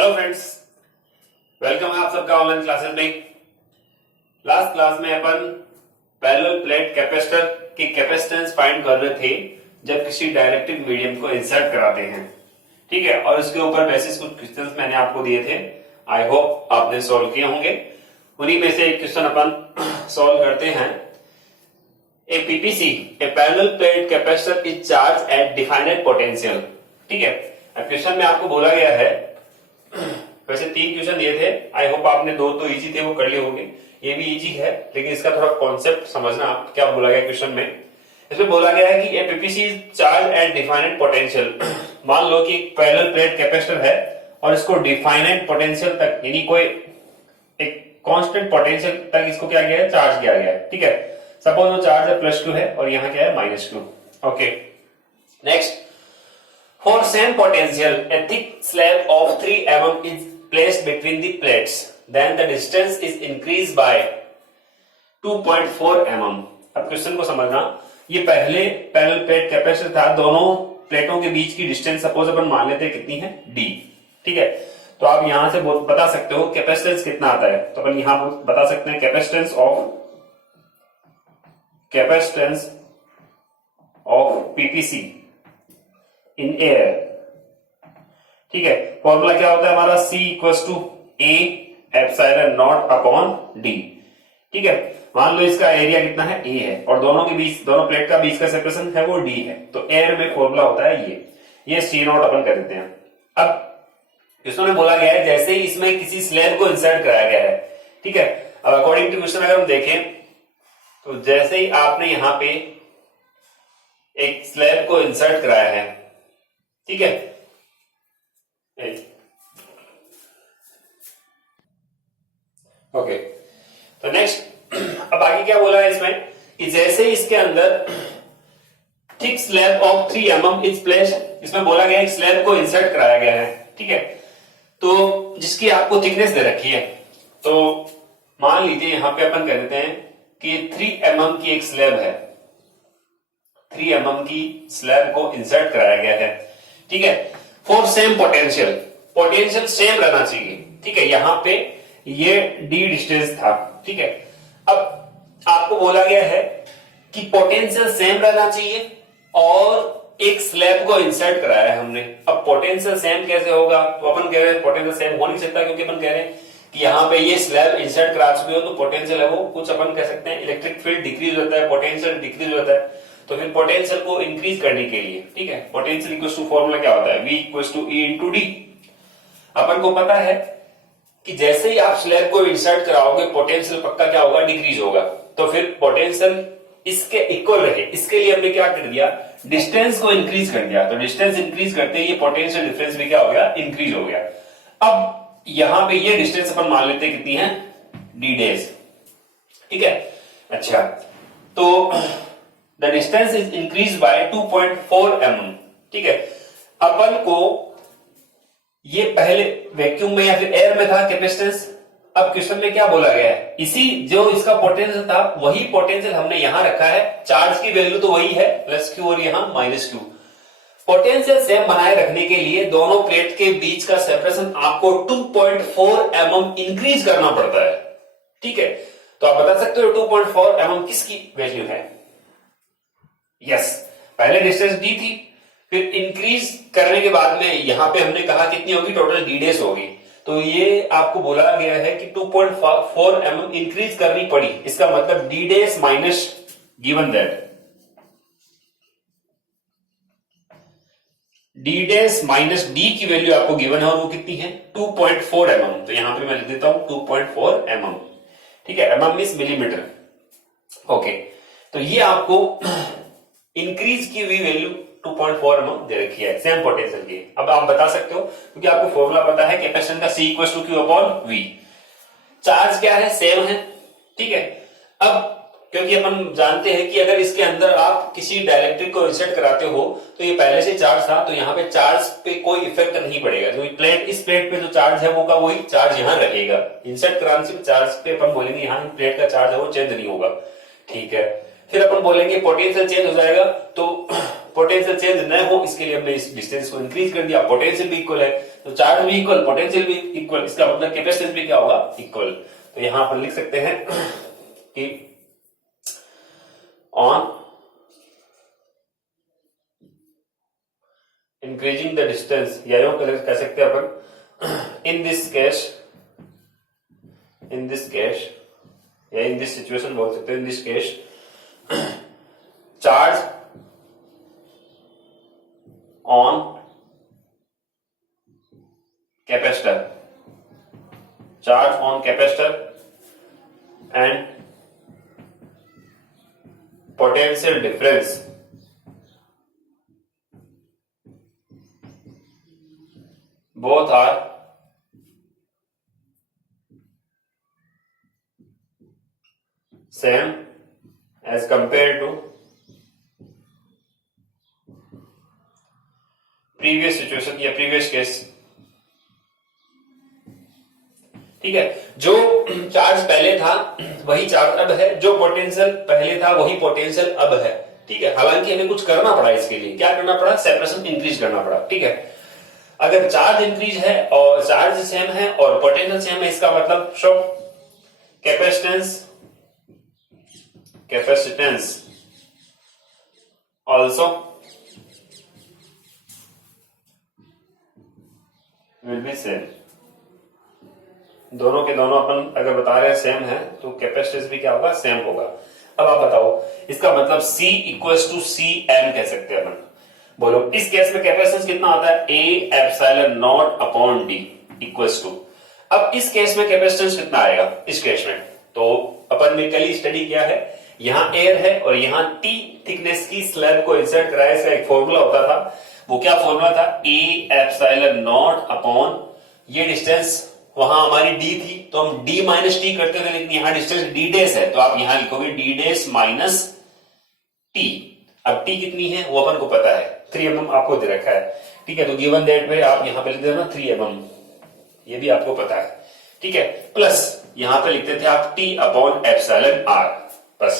Hello friends, welcome है आप सबका ऑनलाइन क्लासेस में। लास्ट क्लास में अपन पैरेलल प्लेट कैपेसिटर की कैपेसिटेंस फाइंड कर रहे थे जब किसी डाइलेक्ट्रिक मीडियम को इंसर्ट कराते हैं, ठीक है। और उसके ऊपर बेसिस कुछ क्वेश्चंस मैंने आपको दिए थे, आई होप आपने सॉल्व किए होंगे। उन्हीं में से एक क्वेश्चन अपन सॉल्व करते हैं। A PPC, a parallel plate capacitor is charge at defined potential, ठीक है। अब क्वेश्चन में आपको बोला गया है, वैसे 3 क्वेश्चन दिए थे, आई होप आपने 2 तो इजी थे वो कर लिए होंगे, ये भी इजी है, लेकिन इसका थोड़ा कॉन्सेप्ट समझना आप क्या बोला गया क्वेश्चन में। इसमें बोला गया है कि a PPC is charge at defined potential. मान लो कि एक पैरेलल प्लेट कैपेसिटर है और इसको डिफाइनेड पोटेंशियल तक, यानी कोई एक कांस्टेंट पोटेंशियल तक इसको क्या गया है, चार्ज किया गया है, ठीक है। सपोज वो चार्ज है +Q है और यहाँ क्या है -Q, okay. Next, for same potential, a thick slab of 3 mm is placed between the plates. Then the distance is increased by 2.4 mm. अब क्वेश्चन को समझना, ये पहले पैरेलल प्लेट कैपेसिटर था, दोनों प्लेटों के बीच की डिस्टेंस सपोज अपन मान लेते हैं कितनी है, d, ठीक है। तो आप यहां से बता सकते हो कैपेसिटेंस कितना आता है, तो अपन यहां बता सकते हैं capacitance of PPC in air, ठीक है। फॉर्मूला क्या होता है हमारा, C = A epsilon naught upon D, ठीक है। मान लो इसका एरिया कितना है, A है, और दोनों प्लेट का बीच का सेपरेशन है वो D है, तो एयर में फॉर्मूला होता है ये C0 अपन कर देते हैं। अब इसमें बोला गया है जैसे ही इसमें किसी स्लैब को इंसर्ट कराया गया है, ठीक है। अब अकॉर्डिंग टू क्वेश्चन अगर हम देखें तो जैसे ही आपने यहां पे एक स्लैब को इंसर्ट कराया है, ठीक है, ओके। तो नेक्स्ट, अब आगे क्या बोला है इसमें कि जैसे इसके अंदर thick slab of 3 mm is placed, इसमें बोला गया है स्लैब को इंसर्ट कराया गया है, ठीक है। तो जिसकी आपको थिकनेस दे रखी है, तो मान लीजिए यहां पे अपन कह देते हैं कि 3 mm की एक स्लैब है, 3 mm की स्लैब को इंसर्ट कराया गया है, ठीक है। फॉर सेम पोटेंशियल सेम रहना चाहिए, ठीक है। यहां पे ये d डिस्टेंस था, ठीक है। अब आपको बोला गया है कि पोटेंशियल सेम रहना चाहिए और एक स्लैब को इंसर्ट कराया है हमने। अब पोटेंशियल सेम कैसे होगा, तो अपन कह रहे हैं पोटेंशियल सेम हो नहीं सकता, क्योंकि अपन कह रहे हैं कि यहां पे ये स्लैब इंसर्ट करा चुके हो, तो पोटेंशियल है वो कुछ अपन कह सकते हैं इलेक्ट्रिक फील्ड डिक्रीज होता है, पोटेंशियल डिक्रीज होता है। तो फिर पोटेंशियल को इंक्रीज करने के लिए, ठीक है, पोटेंशियल इक्वल टू फॉर्मूला क्या होता है, V = E × D। अपन को पता है कि जैसे ही आप स्लैब को इंसर्ट कराओगे पोटेंशियल पक्का क्या होगा, डिक्रीज होगा। तो फिर पोटेंशियल इसके इक्वल रहे, इसके लिए हमने क्या कर दिया, डिस्टेंस को इंक्रीज कर दिया। तो डिस्टेंस इंक्रीज करते ही ये पोटेंशियल डिफरेंस भी क्या हो गया, इंक्रीज हो गया। अब यहां पे ये डिस्टेंस अपन मान लेते हैं कितनी है, d', ठीक है। अच्छा, तो the distance is increase by 2.4 mm, ठीक है। अपन को ये पहले वैक्यूम में या फिर एयर में था कैपेसिटेंस, अब क्वेश्चन में क्या बोला गया है, इसी जो इसका पोटेंशियल था वही पोटेंशियल हमने यहां रखा है, चार्ज की वैल्यू तो वही है +Q और यहां -Q। पोटेंशियल सेम बनाए रखने के लिए दोनों प्लेट के बीच का सेपरेशन आपको 2.4 mm इंक्रीज करना पड़ता है, ठीक है। तो आप बता सकते हो 2.4 mm किसकी वैल्यू है, यस, पहले डिस्टेंस d थी, फिर इंक्रीज करने के बाद में यहां पे हमने कहा कितनी होगी, टोटल d' होगी। तो ये आपको बोला गया है कि 2.4 mm इंक्रीज करनी पड़ी, इसका मतलब d' minus given that d' minus d की वैल्यू आपको गिवन है और वो कितनी है, 2.4 mm। तो यहां पे मैं लिख देता हूं 2.4 mm, ठीक है। mm means millimetre, okay. तो ये आपको इंक्रीज की हुई वैल्यू 2.4 mm दे रखी है सेम पोटेंशियल की। अब आप बता सकते हो क्योंकि आपको फॉर्मूला पता है कैपेसिटेंस का C = Q/V। चार्ज क्या है, सेम है, ठीक है। अब क्योंकि अपन जानते हैं कि अगर इसके अंदर आप किसी डाइलेक्ट्रिक को इंसर्ट कराते हो तो ये पहले से चार्ज था, तो यहाँ पे चार्ज पे कोई इफेक्ट नहीं पड़ेगा। जो प्लेट, इस प्लेट पे जो चार्ज है वो का वही चार्ज यहाँ रहेगा। इंसर्ट कराने से चार्ज पे अपन बोलेंगे यहाँ प्लेट का चार्ज है वो चेंज नहीं होगा, ठीक है। फिर अपन बोलेंगे पोटेंशियल चेंज हो जाएगा, तो पोटेंशियल चेंज न हो इसके लिए हमने इस डिस्टेंस को इंक्रीज कर दिया। पोटेंशियल भी इक्वल है तो चार्ज भी इक्वल, पोटेंशियल भी इक्वल, इसका मतलब कैपेसिटेंस भी क्या होगा, इक्वल। तो यहां पर लिख सकते हैं कि ऑन इंक्रीजिंग द डिस्टेंस, या यूं कह सकते हैं अपन इन दिस केस या इन दिस सिचुएशन बोल सकते हैं, in this case charge on capacitor and potential difference both are same as compared to previous situation या previous case। ठीक है, जो चार्ज पहले था वही चार्ज अब है, जो पोटेंशियल पहले था वही पोटेंशियल अब है। ठीक है, हालांकि हमें कुछ करना पड़ा इसके लिए, क्या करना पड़ा, सेपरेशन इंक्रीज करना पड़ा। ठीक है, अगर चार्ज इंक्रीज है और चार्ज सेम है और पोटेंशियल सेम है, इसका मतलब show capacitance also will be same. दोनों के दोनों अपन अगर बता रहे हैं सेम है तो कैपेसिटेंस भी क्या होगा, सेम होगा। अब आप बताओ, इसका मतलब C equals to C M कह सकते हैं अपन। बोलो इस केस में कैपेसिटेंस कितना आता है, A epsilon naught upon D equals to. अब इस केस में कैपेसिटेंस कितना आएगा, इस केस में तो अपन ने कल ही स्टडी किया है, यहां एयर है और यहां T थिकनेस की स्लैब को इंसर्ट कराया, इसका एक फॉर्मूला होता था। वो क्या फॉर्मूला था, A एप्सिलॉन नॉट अपॉन, ये डिस्टेंस वहां हमारी D थी तो हम D माइनस टी करते थे, लेकिन यहां डिस्टेंस D डैश है तो आप यहां लिखोगे D डैश माइनस T। अब T कितनी है वो अपन को पता है, 3 mm आपको दे रखा है। ठीक है, तो गिवन दैट में आप यहां पे लिख देना 3 mm, ये भी आपको पता है। ठीक है, प्लस यहां पे लिखते थे आप T अपॉन एप्सिलॉन R। बस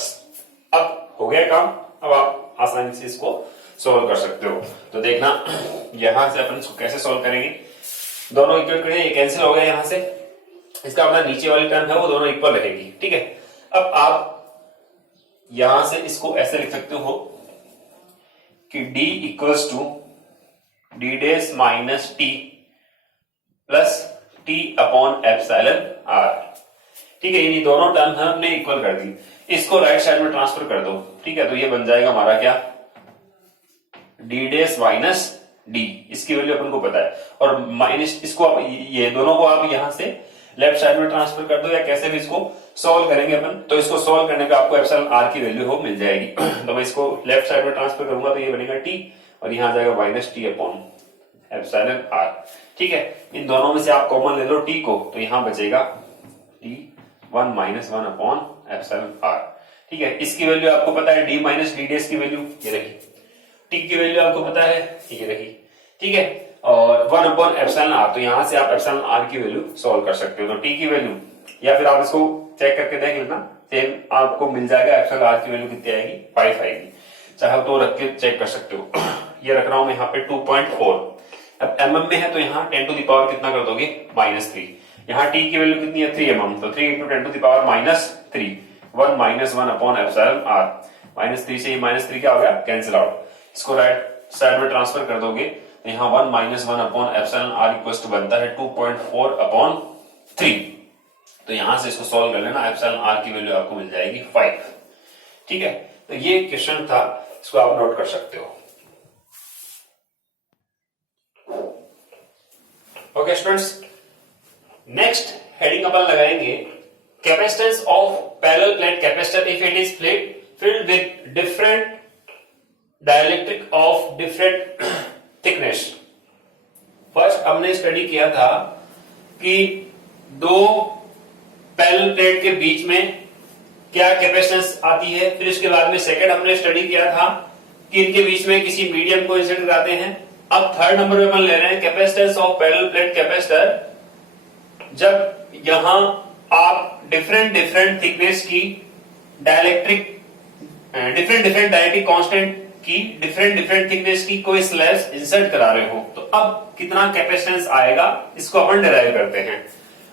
अब हो गया काम, अब आप आसानी से इसको सोल्व कर सकते हो। तो देखना यहां से अपन इसको कैसे सोल्व करेंगे, दोनों इक्वल करेंगे, ये कैंसिल हो गया यहां से, इसका मतलब नीचे वाली टर्म है वो दोनों इक्वल रहेगी। ठीक है, अब आप यहां से इसको ऐसे लिख सकते हो कि D equals to D dash minus T plus T upon epsilon R। ठीक है, ये दोनों टर्म हमने इक्वल कर दी, इसको राइट साइड में ट्रांसफर कर दो। ठीक है, तो ये बन जाएगा हमारा क्या, D डैश माइनस D, इसकी वैल्यू अपन को पता है, और माइनस इसको आप ये दोनों को आप यहां से लेफ्ट साइड में ट्रांसफर कर दो, या कैसे भी इसको सॉल्व करेंगे अपन। तो इसको सॉल्व करने पे आपको एप्सिलॉन R की वैल्यू हो मिल जाएगी। तो मैं इसको लेफ्ट साइड में ट्रांसफर करूंगा तो ये बनेगा T और यहां आ जाएगा minus T upon epsilon R। ठीक है, इन दोनों में से आप कॉमन ले लो T को, तो यहां बचेगा T 1 minus 1 upon epsilon R। ठीक है, इसकी वैल्यू आपको पता है, D माइनस D डैश की वैल्यू ये रही, T की वैल्यू आपको पता है ये रही। ठीक है, और 1 अपॉन एप्सिलॉन R, तो यहां से आप एप्सिलॉन R की वैल्यू सॉल्व कर सकते हो। तो T की वैल्यू, या फिर आप इसको चेक करके देख लेना, सेम आपको मिल जाएगा, एप्सिलॉन R की वैल्यू कितनी आएगी, 5 आएगी। चाहे तो रख के चेक कर सकते हो। ये रख रहा हूं मैं यहाँ पे 2.4। अब mm में है तो यहाँ 10 टू द पावर कितना कर दोगे, -3। यहाँ T की वैल्यू कितनी है, 3 mm, तो 3 × 10 to the power -3, 1 minus 1 upon epsilon R। -3 से ये -3 क्या हो गया, कैंसिल आउट। इसको राइट साइड में ट्रांसफर कर दोगे तो यहाँ 1 minus 1 upon epsilon R equals to बनता है 2.4 अपॉन 3। तो यहां से इसको सॉल्व कर लेना, एप्सिलॉन R की वैल्यू आपको मिल जाएगी 5। ठीक है, तो ये क्वेश्चन था, इसको आप नोट कर सकते हो। ओके स्टूडेंट्स, नेक्स्ट हेडिंग अपन लगाएंगे capacitance of parallel plate capacitor if it is filled with different dielectric of different thickness। First हमने स्टडी किया था कि दो पैरेलल प्लेट के बीच में क्या कैपेसिटेंस आती है, फिर इसके बाद में सेकंड हमने स्टडी किया था कि इनके बीच में किसी मीडियम को इंसर्ट कराते हैं। अब थर्ड नंबर पे अपन ले रहे हैं capacitance of parallel plate capacitor जब यहां आप डिफरेंट थिकनेस की डाइलेक्ट्रिक कांस्टेंट की डिफरेंट डिफरेंट थिकनेस की कोई स्लैब्स इंसर्ट करा रहे हो, तो अब कितना कैपेसिटेंस आएगा इसको अपन डिराइव करते हैं।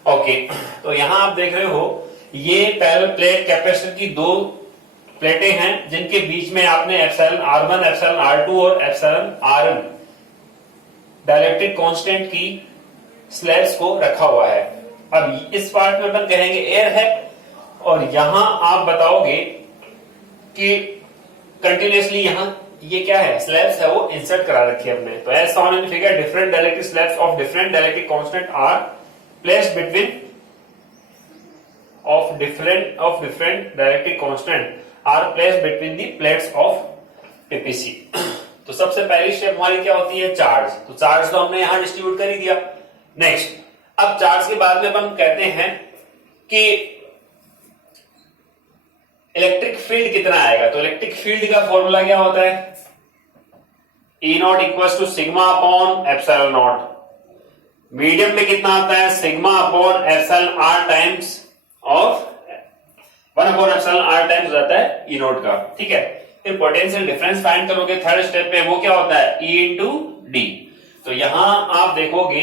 ओके, तो यहां आप देख रहे हो ये पैरेलल प्लेट कैपेसिटर की दो प्लेटें हैं जिनके बीच में आपने एप्सिलॉन R1, एप्सिलॉन R2 और एप्सिलॉन Rn डाइलेक्ट्रिक कांस्टेंट की स्लैब्स को रखा हुआ है। अब इस पार्ट में अपन कहेंगे एयर है, और यहां आप बताओगे कि कंटिन्यूअसली यहां ये क्या है, स्लैब्स है वो इंसर्ट करा रखी है हमने। तो as shown in figure different dielectric slabs of different dielectric constant are placed between of different dielectric constant are placed between the plates of PPC। तो सबसे पहली स्टेप हमारी क्या होती है, चार्ज। तो चार्ज तो हमने यहां डिस्ट्रीब्यूट कर ही दिया। नेक्स्ट, अब चार्ज के बाद में अपन कहते हैं कि इलेक्ट्रिक फील्ड कितना आएगा। तो इलेक्ट्रिक फील्ड का फॉर्मूला क्या होता है, E naught equal to sigma upon epsilon naught. Medium में कितना आता है, sigma upon epsilon r times of 1 upon epsilon r times हो जाता है E नोट का। ठीक है, फिर पोटेंशियल डिफरेंस फाइंड करोगे थर्ड स्टेप पे, वो क्या होता है, E इंटू डी। तो यहां आप देखोगे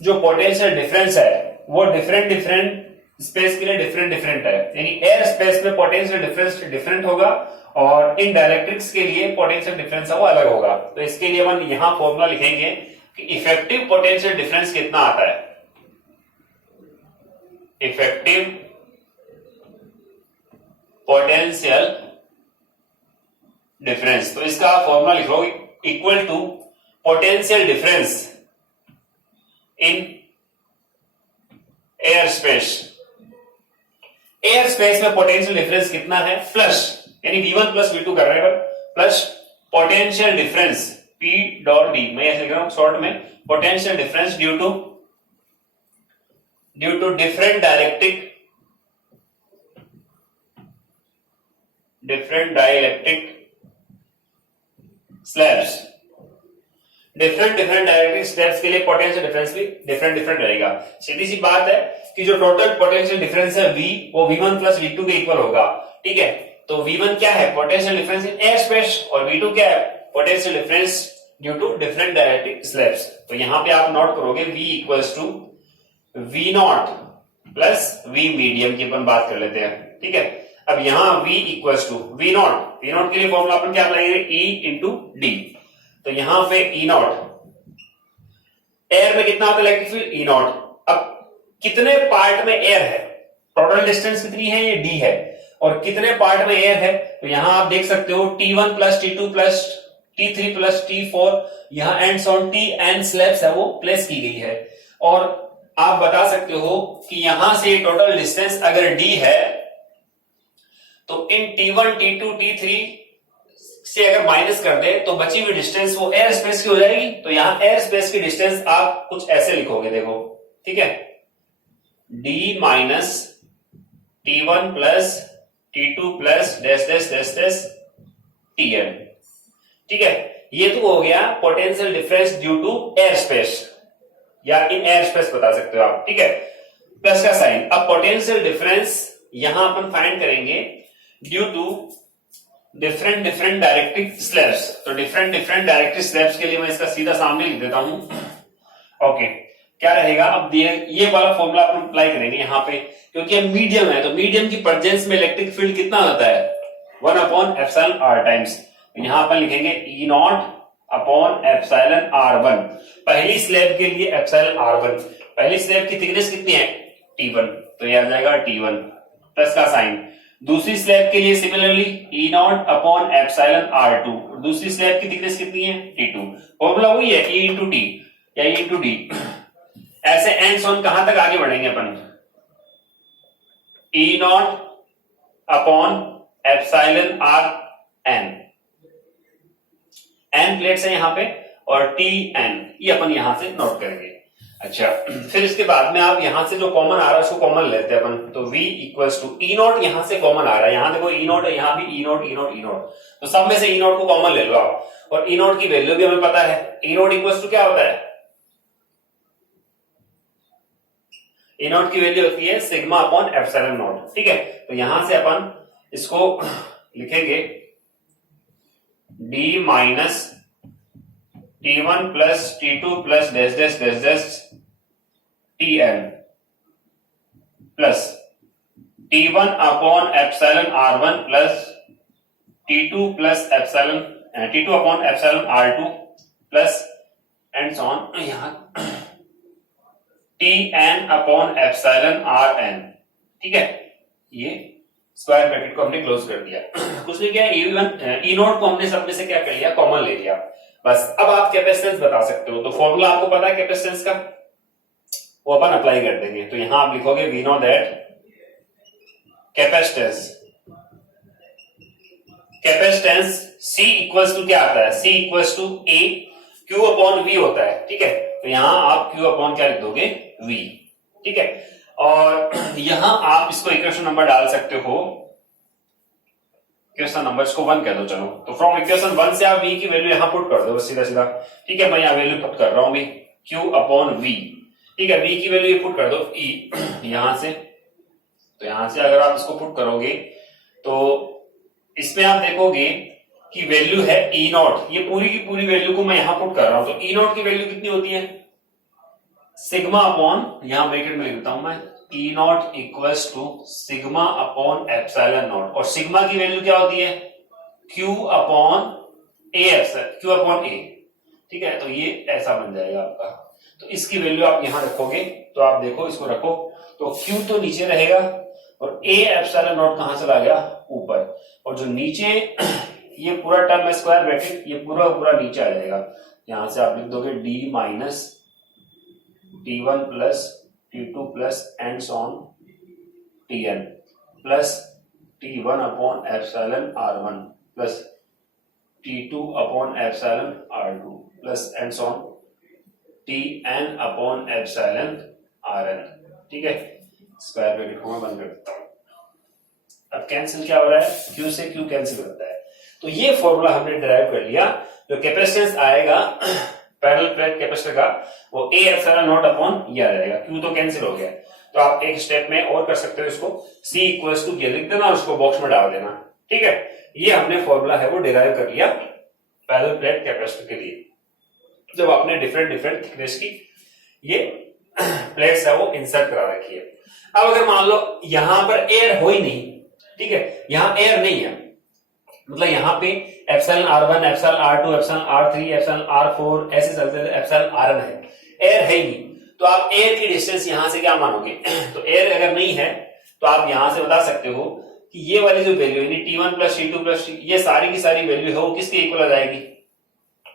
जो पोटेंशियल डिफरेंस है वो डिफरेंट डिफरेंट स्पेस के लिए डिफरेंट डिफरेंट है, यानी एयर स्पेस में पोटेंशियल डिफरेंस डिफरेंट होगा और इन डाइलेक्ट्रिक्स के लिए पोटेंशियल डिफरेंस है वो अलग होगा। तो इसके लिए हम यहां फॉर्मूला लिखेंगे कि इफेक्टिव पोटेंशियल डिफरेंस कितना आता है, इफेक्टिव पोटेंशियल डिफरेंस। तो इसका फॉर्मूला लिखोगे equal to potential difference in air space. Air space में पोटेंशियल डिफरेंस कितना है, प्लस यानी V1 प्लस V2 कर रहे हैं plus potential difference P dot D, मैं ऐसे लिख रहा हूं शॉर्ट में, potential difference due to different dielectric slabs. Different dielectric slabs के लिए पोटेंशियल डिफरेंस भी डिफरेंट रहेगा। सीधी सी बात है कि जो टोटल पोटेंशियल डिफरेंस है V, वो V1 प्लस V2 के इक्वल होगा। ठीक है, तो V1 क्या है, potential difference in air space, और V2 क्या है, potential difference due to different dielectric slabs. तो यहां पे आप नोट करोगे V equals to V naught plus V medium की अपन बात कर लेते हैं। ठीक है, अब यहां V equals to V naught के लिए फॉर्मूला अपन क्या अप्लाई E इंटू डी। तो यहां पे E नॉट, एयर में कितना होता है इलेक्ट्रिक फील्ड, E नॉट। अब कितने पार्ट में एयर है, टोटल डिस्टेंस कितनी है, ये D है, और कितने पार्ट में एयर है, तो यहां आप देख सकते हो T1 plus T2 plus T3 plus T4, यहां एंड्स ऑन Tn स्लैब्स है वो प्लेस की गई है। और आप बता सकते हो कि यहां से टोटल डिस्टेंस अगर D है तो इन T1 T2 T3 से अगर माइनस कर दे तो बची हुई डिस्टेंस वो एयर स्पेस की हो जाएगी। तो यहां एयर स्पेस की डिस्टेंस आप कुछ ऐसे लिखोगे, देखो, ठीक है, D minus T1 plus T2 plus dash dash dash dash Tn। ठीक है, ये तो हो गया potential difference due to air space, या इन एयर स्पेस बता सकते हो आप। ठीक है, प्लस का साइन। अब पोटेंशियल डिफरेंस यहां अपन फाइंड करेंगे due to different dielectric slabs. तो डिफरेंट डायरेक्ट्रिक स्लैब्स के लिए मैं इसका सीधा सामने लिख देता हूं। ओके, क्या रहेगा, अब ये वाला फॉर्मूला अपन अप्लाई करेंगे यहां पे, क्योंकि अब मीडियम है, तो मीडियम की प्रेजेंस में इलेक्ट्रिक फील्ड कितना होता है, 1 अपॉन एप्सिलॉन आर टाइम्स। यहां अपन लिखेंगे E not upon epsilon R1। पहली स्लैब के लिए एप्सिलॉन R1, पहली स्लैब की थिकनेस कितनी है, T1, तो यह आ जाएगा T1 प्लस का साइन। दूसरी स्लैब के लिए similarly E not upon epsilon R2, दूसरी स्लैब की थिकनेस कितनी है, T2। फॉर्मूला वही है, E इंटू टी या E इंटू डी। ऐसे एंड्स ऑन कहां तक आगे बढ़ेंगे अपन, E not upon epsilon R n, n plates है यहां पे, और Tn ये अपन यहां से नोट करेंगे। अच्छा, फिर इसके बाद में आप यहां से जो कॉमन आ रहा है उसको कॉमन लेते हैं अपन। तो V equals to E naught, यहां से कॉमन आ रहा है, यहां देखो E नॉट है, यहां भी E नॉट, तो सब में से E नॉट को कॉमन ले लो आप, और E नॉट की वैल्यू भी हमें पता है। E नॉट इक्वल्स टू क्या होता है, E नॉट की वैल्यू होती है सिग्मा अपॉन एप्सिलॉन नॉट। ठीक है, तो यहां से अपन इसको लिखेंगे D minus T1 plus T2 plus dash dash dash dash Tn plus T1 upon epsilon R1 plus T2 plus epsilon T2 upon epsilon R2 plus and so on यहां Tn upon epsilon Rn। ठीक है, ये square bracket को हमने close कर दिया। कुछ नहीं किया, ई नोट को हमने सब में से क्या कर लिया, कॉमन ले लिया बस। अब आप कैपेसिटेंस बता सकते हो, तो फॉर्मूला आपको पता है कैपेसिटेंस का, वो अपन अप्लाई कर देंगे। तो यहां आप लिखोगे we know that capacitance C equals to क्या आता है, C equals to A Q upon V होता है। ठीक है, तो यहां आप Q अपॉन क्या लिख दोगे, V। ठीक है, और यहां आप इसको इक्वेशन नंबर डाल सकते हो, इक्वेशन नंबर इसको 1 कह दो चलो। तो फ्रॉम इक्वेशन 1 से आप V की वैल्यू यहां पुट कर दो सीधा सीधा। ठीक है, मैं यहां वैल्यू पुट कर रहा हूं भी Q अपॉन V। ठीक है, V की वैल्यू पुट कर दो E यहां से। तो यहां से अगर आप इसको पुट करोगे तो इसमें आप देखोगे कि वैल्यू है E नॉट। ये पूरी की पूरी वैल्यू को मैं यहां पुट कर रहा हूं। तो E नॉट की वैल्यू कितनी होती है, सिग्मा अपॉन, यहां ब्रैकेट में लिख देता हूं मैं, E naught equals to sigma upon epsilon naught. और सिग्मा की वैल्यू क्या होती है, Q upon A epsilon, Q upon A। ठीक है, तो ये ऐसा बन जाएगा आपका। तो इसकी वैल्यू आप यहां रखोगे, तो आप देखो इसको रखो, तो Q तो नीचे रहेगा और A एप्सिलॉन नॉट कहां चला गया, ऊपर। और जो नीचे ये पूरा टर्म है स्क्वायर ब्रैकेट, ये पूरा पूरा नीचे आ जाएगा। यहां से आप लिख दोगे D minus T1 plus T2 plus and on Tn plus T1 upon epsilon R1 plus T2 upon epsilon R2 plus and on Tn upon epsilon Rn। ठीक है, स्क्वायर ब्रैकेट को मैं बंद कर देता हूं। अब कैंसिल क्या हो रहा है, Q से Q कैंसिल होता है। तो ये फॉर्मूला हमने डिराइव कर लिया। जो कैपेसिटेंस आएगा पैरेलल प्लेट कैपेसिटर का, वो A एप्सिलॉन नॉट अपॉन ये आ जाएगा, Q तो कैंसिल हो गया। तो आप एक स्टेप में और कर सकते हो, इसको C इक्वल्स टू ये लिख देना और उसको बॉक्स में डाल देना। ठीक है, ये हमने फॉर्मूला है वो डिराइव कर लिया पैरेलल प्लेट कैपेसिटर के लिए, जब आपने डिफरेंट डिफरेंट थिकनेस की ये प्लेट्स है वो इंसर्ट करा रखी है। अब अगर मान लो यहां पर एयर हो ही नहीं, ठीक है, यहां एयर नहीं है, मतलब यहां पे epsilon R1, epsilon R2, epsilon R3, epsilon R4 ऐसे चलते एप्सिलॉन Rn है, एयर है ही नहीं। तो आप एयर की डिस्टेंस यहां से क्या मानोगे, तो एयर अगर नहीं है तो आप यहां से बता सकते हो कि ये वाली जो वैल्यू है T1 प्लस T2 प्लस ये सारी की सारी वैल्यू है वो किसके इक्वल आ जाएगी।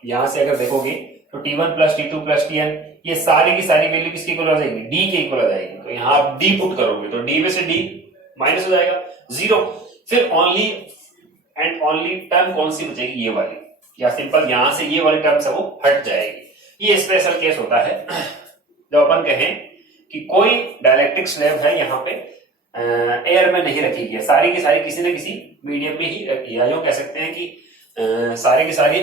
यहां से अगर देखोगे तो T1 plus T2 plus Tn ये सारी की सारी वैल्यू किसके इक्वल आ जाएगी, D के इक्वल आ जाएगी। तो यहां आप D पुट करोगे तो D में से D माइनस हो जाएगा 0। फिर ओनली एंड ओनली टर्म कौन सी बचेगी, ये वाली, या सिंपल यहां से ये वाली टर्म से वो हट जाएगी। ये स्पेशल केस होता है जब अपन कहें कि कोई डाइलेक्ट्रिक स्लैब है यहाँ पे एयर में नहीं रखी गई, सारी की सारी किसी न किसी मीडियम में ही रखी है। यूं कह सकते हैं कि सारी की सारी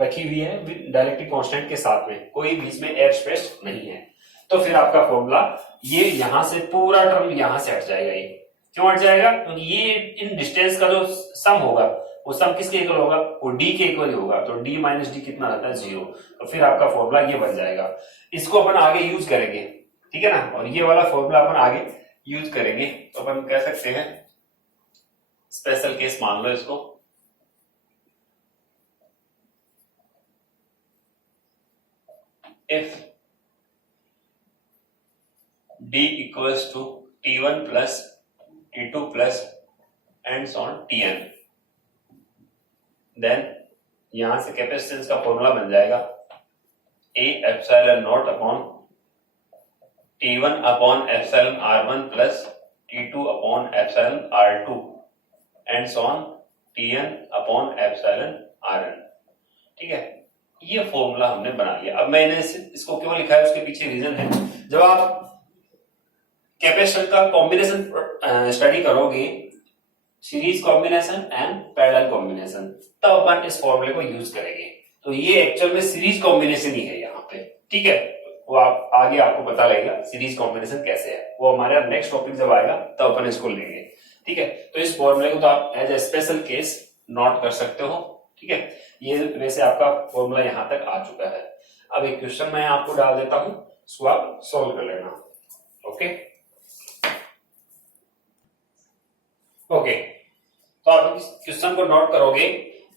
रखी हुई है डाइलेक्ट्रिक कांस्टेंट के साथ में, कोई बीच में एयर स्पेस नहीं है। तो फिर आपका फॉर्मूला ये यहां से पूरा टर्म यहां से हट जाएगा। ये क्यों हट जाएगा, क्योंकि ये इन डिस्टेंस का जो सम होगा वो सम किसके इक्वल होगा, वो D के इक्वल होगा। तो D माइनस D कितना रहता है, 0। तो फिर आपका फॉर्मूला ये बन जाएगा। इसको अपन आगे यूज करेंगे, ठीक है ना, और ये वाला फॉर्मूला अपन आगे यूज करेंगे। तो अपन कह सकते हैं स्पेशल केस मान लो इसको, if D equals to T1 plus T2 plus and on Tn, then यहां से कैपेसिटेंस का फॉर्मूला बन जाएगा A epsilon naught upon T1 upon epsilon R1 plus T2 upon epsilon R2 and on Tn upon epsilon Rn। ठीक है, ये formula हमने बना लिया। अब मैंने इसको क्यों लिखा है उसके पीछे रीजन है, जब आप कैपेसिटर का कॉम्बिनेशन स्टडी करोगे, series combination and parallel combination, तब अपन इस फॉर्मूले को यूज करेंगे। तो ये एक्चुअल में सीरीज कॉम्बिनेशन ही है यहाँ पे, ठीक है। वो आप आगे आपको पता लगेगा सीरीज कॉम्बिनेशन कैसे है, वो हमारा नेक्स्ट टॉपिक जब आएगा तब अपन इसको लेंगे, ठीक है। तो इस फॉर्मूले को तो आप as a special case note कर सकते हो, ठीक है, ये वैसे आपका फॉर्मूला यहां तक आ चुका है। अब एक क्वेश्चन मैं आपको डाल देता हूं, इसको आप सोल्व कर लेना। ओके ओके, तो आप इस क्वेश्चन को नोट करोगे।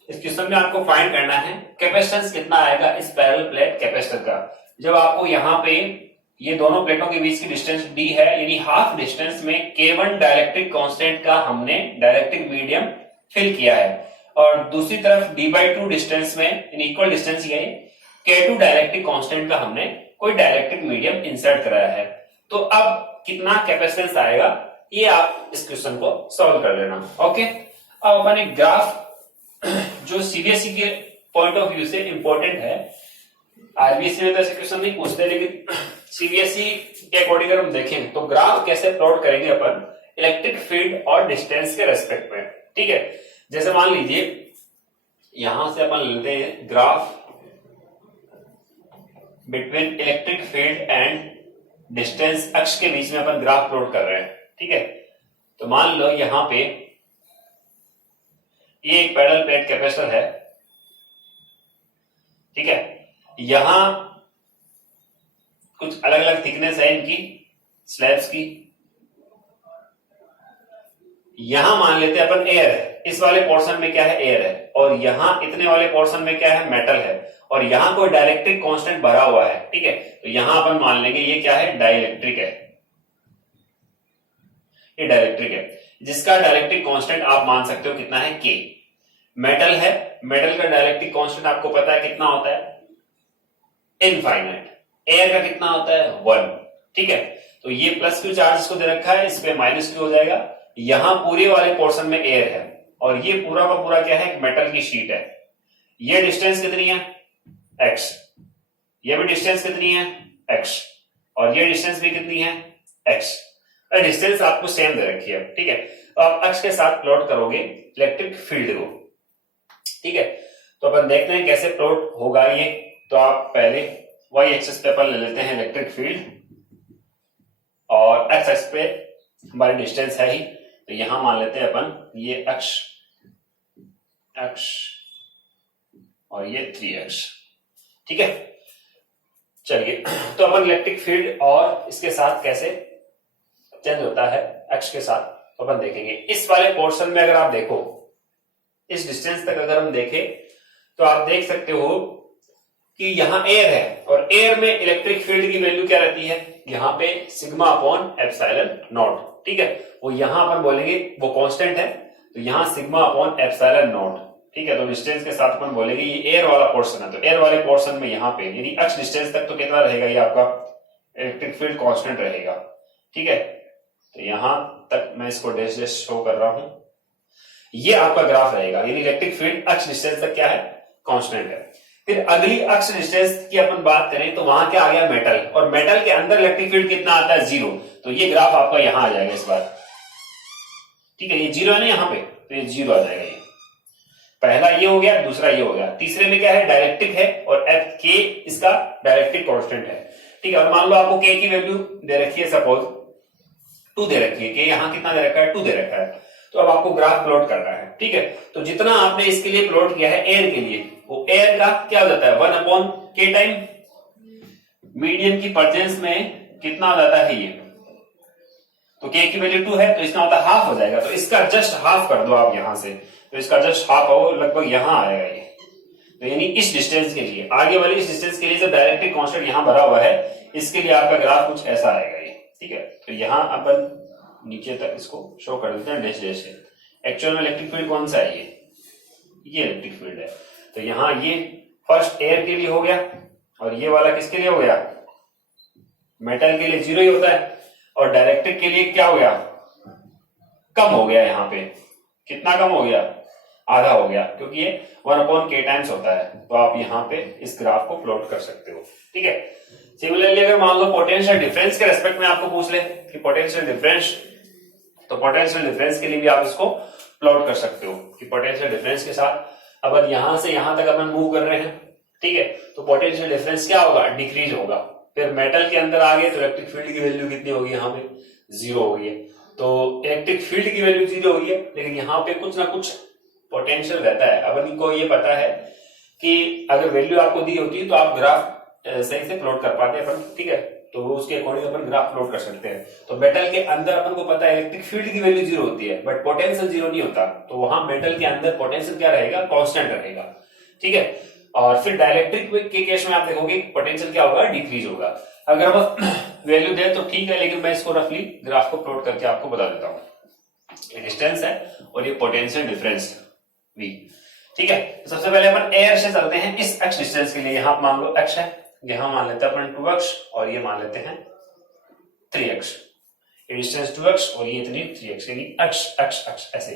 इस क्वेश्चन में आपको फाइंड करना है कैपेसिटेंस कितना आएगा इस पैरेलल प्लेट कैपेसिटर का। जब आपको यहाँ पे ये दोनों प्लेटों के बीच की डिस्टेंस d है, यानी हाफ डिस्टेंस में K1 डाइलेक्ट्रिक कांस्टेंट का हमने डाइलेक्ट्रिक मीडियम फिल किया है, और दूसरी तरफ d/2 डिस्टेंस में यानी इक्वल डिस्टेंस ये K2 डाइलेक्ट्रिक कांस्टेंट का हमने कोई डाइलेक्ट्रिक मीडियम इंसर्ट कराया है। तो अब कितना कैपेसिटेंस आएगा ये आप इस क्वेश्चन को सॉल्व कर लेना। ओके, अब अपन एक ग्राफ जो सीबीएसई के पॉइंट ऑफ व्यू से इंपॉर्टेंट है, आरबीएसई में तो ऐसे क्वेश्चन नहीं पूछते, लेकिन सीबीएसई के अकॉर्डिंग अगर हम देखें तो ग्राफ कैसे प्लॉट करेंगे अपन इलेक्ट्रिक फील्ड और डिस्टेंस के रेस्पेक्ट में। ठीक है, जैसे मान लीजिए यहां से अपन लेते हैं graph between electric field and distance, अक्ष के बीच में अपन ग्राफ प्लॉट कर रहे हैं। ठीक है, तो मान लो यहां पे ये एक पैरेलल प्लेट कैपेसिटर है। ठीक है, यहां कुछ अलग अलग थिकनेस है इनकी स्लैब्स की। यहां मान लेते हैं अपन एयर है, इस वाले पोर्शन में क्या है एयर है, और यहां इतने वाले पोर्शन में क्या है मेटल है, और यहां कोई डाइलेक्ट्रिक कांस्टेंट भरा हुआ है। ठीक है, तो यहां अपन मान लेंगे ये क्या है डाइलेक्ट्रिक है, ये डाइलेक्ट्रिक है, जिसका डाइलेक्ट्रिक कांस्टेंट आप मान सकते हो कितना है के। मेटल है, मेटल का डाइलेक्ट्रिक कांस्टेंट आपको पता है कितना होता है इनफाइनाइट। एयर का कितना होता है 1। ठीक है, तो ये प्लस क्यू चार्ज इसको दे रखा है, इस पे माइनस क्यू हो जाएगा। यहां पूरे वाले पोर्शन में एयर है, और ये पूरा का पूरा क्या है मेटल की शीट है। ये डिस्टेंस कितनी है x, ये भी डिस्टेंस कितनी है x, और ये डिस्टेंस भी कितनी है x। डिस्टेंस आपको सेम दे रखी है। ठीक है, तो आप अक्ष के साथ प्लॉट करोगे इलेक्ट्रिक फील्ड को। ठीक है, तो अपन देखते हैं कैसे प्लॉट होगा ये। तो आप पहले y एक्सिस पे अपन ले लेते हैं इलेक्ट्रिक फील्ड, और x एक्सिस पे हमारी डिस्टेंस है ही, तो यहां मान लेते हैं अपन ये अक्ष और ये 3x। ठीक है, चलिए तो अपन इलेक्ट्रिक फील्ड और इसके साथ कैसे चेंज होता है अक्ष के साथ तो अपन देखेंगे। इस वाले पोर्शन में अगर आप देखो, इस डिस्टेंस तक अगर हम देखें तो आप देख सकते हो कि यहां एयर है, और एयर में इलेक्ट्रिक फील्ड की वैल्यू क्या रहती है यहां पे सिग्मा अपॉन एप्सिलॉन नॉट। ठीक है, वो यहां अपन बोलेंगे वो कांस्टेंट है, तो यहां सिग्मा अपॉन एप्सिलॉन नॉट। ठीक है, तो डिस्टेंस के साथ अपन बोलेंगे ये एयर वाला पोर्शन है, तो एयर वाले पोर्शन में यहां पे यानी अक्ष डिस्टेंस तक तो कितना रहेगा ये आपका इलेक्ट्रिक फील्ड कांस्टेंट रहेगा। ठीक है, तो यहां तक मैं इसको डैश डैश शो कर रहा हूं, ये आपका ग्राफ रहेगा, यानी इलेक्ट्रिक फील्ड अक्ष डिस्टेंस तक क्या है कांस्टेंट है। फिर अगली अक्ष डिस्टेंस की अपन बात करें तो वहां क्या आ गया मेटल, और मेटल के अंदर इलेक्ट्रिक फील्ड कितना आता है 0, तो ये ग्राफ आपका यहां आ जाएगा इस बार। ठीक है, ये 0 है ना यहाँ पे, तो ये 0 आ जाएगा। ये पहला ये हो गया, दूसरा ये हो गया, तीसरे में क्या है डाइलेक्ट्रिक है, और एफ के इसका डाइलेक्ट्रिक कांस्टेंट है। ठीक है, और मान लो आपको के की वैल्यू दे रखी है, सपोज 2 दे रखी है, के यहां कितना दे रखा है 2 दे रखा है, तो अब आपको ग्राफ प्लॉट करना है। ठीक है, तो जितना आपने इसके लिए प्लॉट किया है एयर के लिए, वो एयर का क्या हो जाता है 1 अपॉन के टाइम मीडियम की प्रेजेंस में कितना हो जाता है ये, तो के की वैल्यू 2 है, तो इसका होता है हाफ हो जाएगा, तो इसका जस्ट हाफ कर दो आप यहां से, तो इसका जस्ट हाफ हो लगभग यहां आएगा ये। तो यानी इस डिस्टेंस के लिए, आगे वाले इस डिस्टेंस के लिए जो डाइलेक्ट्रिक कांस्टेंट यहां भरा हुआ है, इसके लिए आपका ग्राफ कुछ ऐसा आएगा ये। ठीक है, तो यहां अपन नीचे तक इसको शो कर देते हैं डैश डैश से। एक्चुअल में इलेक्ट्रिक फील्ड कौन सा है ये इलेक्ट्रिक फील्ड है, तो यहां ये फर्स्ट एयर के लिए हो गया, और ये वाला किसके लिए हो गया मेटल के लिए 0 ही होता है, और डाइलेक्ट्रिक के लिए क्या हो गया कम हो गया, यहाँ पे कितना कम हो गया आधा हो गया, क्योंकि ये 1 अपॉन के टाइम्स होता है। तो आप यहाँ पे इस ग्राफ को प्लॉट कर सकते हो। ठीक है, सिमिलरली अगर मान लो पोटेंशियल डिफरेंस के रेस्पेक्ट में आपको पूछ ले कि पोटेंशियल डिफरेंस, तो पोटेंशियल डिफरेंस के लिए भी आप इसको प्लॉट कर सकते हो कि पोटेंशियल डिफरेंस के साथ अगर यहां से यहां तक अपन मूव कर रहे हैं, ठीक है, तो पोटेंशियल डिफरेंस क्या होगा डिक्रीज होगा। फिर मेटल के अंदर आ गए तो इलेक्ट्रिक फील्ड की वैल्यू कितनी होगी यहाँ पे 0 हो गई है, तो इलेक्ट्रिक फील्ड की वैल्यू 0 हो गई है, लेकिन यहाँ पे कुछ ना कुछ पोटेंशियल रहता है। अपन को ये पता है कि अगर वैल्यू आपको दी होती है तो आप ग्राफ सही से प्लॉट कर पाते हैं अपन, ठीक है, तो उसके अकॉर्डिंग अपन ग्राफ प्लॉट कर सकते हैं। तो मेटल के अंदर अपन को पता है इलेक्ट्रिक फील्ड की वैल्यू 0 होती है, बट पोटेंशियल 0 नहीं होता, तो वहां मेटल के अंदर पोटेंशियल क्या रहेगा, कांस्टेंट रहेगा, ठीक है। और फिर डाइलेक्ट्रिक के केस में आप देखोगे पोटेंशियल क्या होगा, डिक्रीज होगा। अगर हम वैल्यू दे तो ठीक है, लेकिन मैं इसको रफली ग्राफ को प्लॉट करके आपको बता देता हूँ। ये डिस्टेंस है और ये पोटेंशियल डिफरेंस V, ठीक है। तो सबसे पहले अपन एयर से चलते हैं इस x डिस्टेंस के लिए। यहां मान लो x है, यहां मान लेते हैं अपन 2x और ये मान लेते हैं 3x। ये डिस्टेंस 2x और ये इतनी 3x, यानी x x x ऐसे।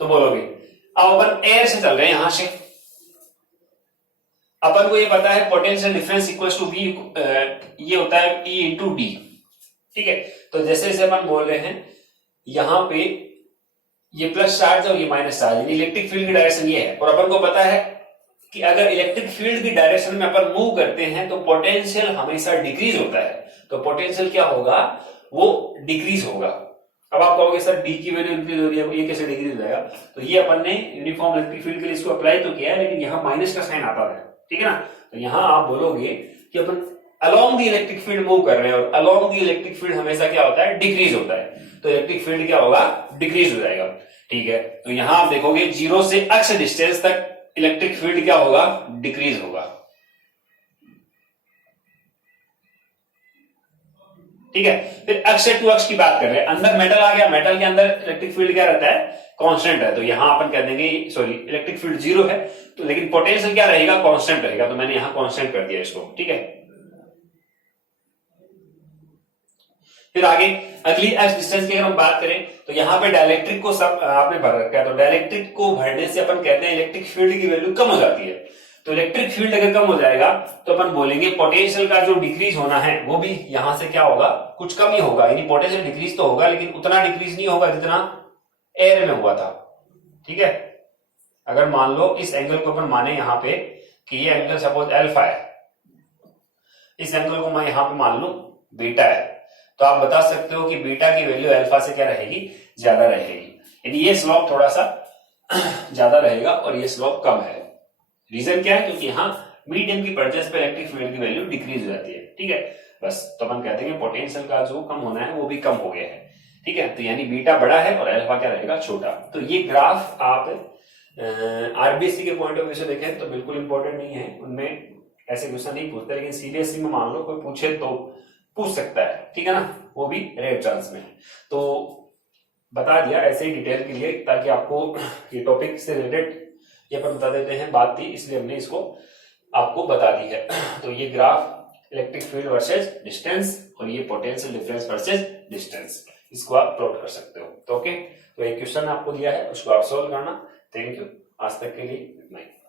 तो बोलोगे अब अपन एयर से चल रहे हैं, यहां से अपन को ये पता है potential difference equals to V, ये होता है E इंटू D, ठीक है। तो जैसे जैसे अपन बोल रहे हैं यहां पे ये प्लस चार्ज और ये माइनस चार्ज, यानी इलेक्ट्रिक फील्ड की डायरेक्शन ये है, और अपन को पता है कि अगर इलेक्ट्रिक फील्ड की डायरेक्शन में अपन मूव करते हैं तो पोटेंशियल हमेशा डिक्रीज होता है। तो पोटेंशियल क्या होगा, वो डिक्रीज होगा। अब आप कहोगे सर डी की वैल्यू इंक्रीज हो रही है, ये कैसे डिक्रीज हो जाएगा? तो ये अपन ने यूनिफॉर्म इलेक्ट्रिक फील्ड के लिए इसको अप्लाई तो किया है, लेकिन यहाँ माइनस का साइन आता है, ठीक है ना। तो यहाँ आप बोलोगे कि अपन along the electric field move कर रहे हैं, और अलोंग दी इलेक्ट्रिक फील्ड हमेशा क्या होता है, डिक्रीज होता है। तो इलेक्ट्रिक फील्ड क्या होगा, डिक्रीज हो जाएगा, ठीक है। तो यहां आप देखोगे 0 से x डिस्टेंस तक इलेक्ट्रिक फील्ड क्या होगा, डिक्रीज होगा, ठीक है। फिर x से 2x की बात कर रहे हैं, अंदर मेटल आ गया, मेटल के अंदर इलेक्ट्रिक फील्ड क्या रहता है, कांस्टेंट है। तो यहां अपन कह देंगे सॉरी इलेक्ट्रिक फील्ड 0 है, तो लेकिन पोटेंशियल क्या रहेगा, कांस्टेंट रहेगा। तो मैंने यहां कांस्टेंट कर दिया इसको, ठीक है। फिर आगे अगली x डिस्टेंस की अगर हम बात करें तो यहाँ पे डाइलेक्ट्रिक को सब आपने भर रखा है, तो डाइलेक्ट्रिक को भरने से अपन कहते हैं इलेक्ट्रिक फील्ड की वैल्यू कम हो जाती है। तो इलेक्ट्रिक फील्ड अगर कम हो जाएगा तो अपन बोलेंगे पोटेंशियल का जो डिक्रीज होना है वो भी यहां से क्या होगा, कुछ कम ही होगा, यानी पोटेंशियल डिक्रीज तो होगा लेकिन उतना डिक्रीज नहीं होगा जितना एयर में हुआ था, ठीक है। अगर मान लो इस एंगल को अपन माने यहाँ पे कि ये एंगल सपोज अल्फा है, इस एंगल को मैं यहाँ पे मान लू बीटा है, तो आप बता सकते हो कि बीटा की वैल्यू अल्फा से क्या रहेगी, ज्यादा रहेगी, यानी ये स्लोप थोड़ा सा ज्यादा रहेगा और ये स्लोप कम है। रीजन क्या है, क्योंकि यहाँ मीडियम की परचेस पे इलेक्ट्रिक फील्ड की वैल्यू डिक्रीज हो जाती है, ठीक है। बस तो अपन कहते हैं पोटेंशियल का जो कम होना है वो भी कम हो गया है, ठीक है। तो यानी बीटा बड़ा है और अल्फा क्या रहेगा, छोटा। तो ये ग्राफ आप आरबीएससी के पॉइंट ऑफ व्यू से देखें तो बिल्कुल इंपॉर्टेंट नहीं है, उनमें ऐसे क्वेश्चन नहीं पूछते, लेकिन सीबीएसई में मान लो कोई पूछे तो पूछ सकता है, ठीक है ना, वो भी रेयर चांस में। तो बता दिया ऐसे ही डिटेल के लिए, ताकि आपको ये टॉपिक से रिलेटेड ये अपन बता देते हैं, बात थी इसलिए हमने इसको आपको बता दी है। तो ये graph electric field versus distance और ये पोटेंशियल डिफरेंस वर्सेस डिस्टेंस, इसको आप प्लॉट कर सकते हो। तो ओके, तो एक क्वेश्चन आपको दिया है, उसको आप सोल्व करना। थैंक यू, आज तक के लिए गुड नाइट।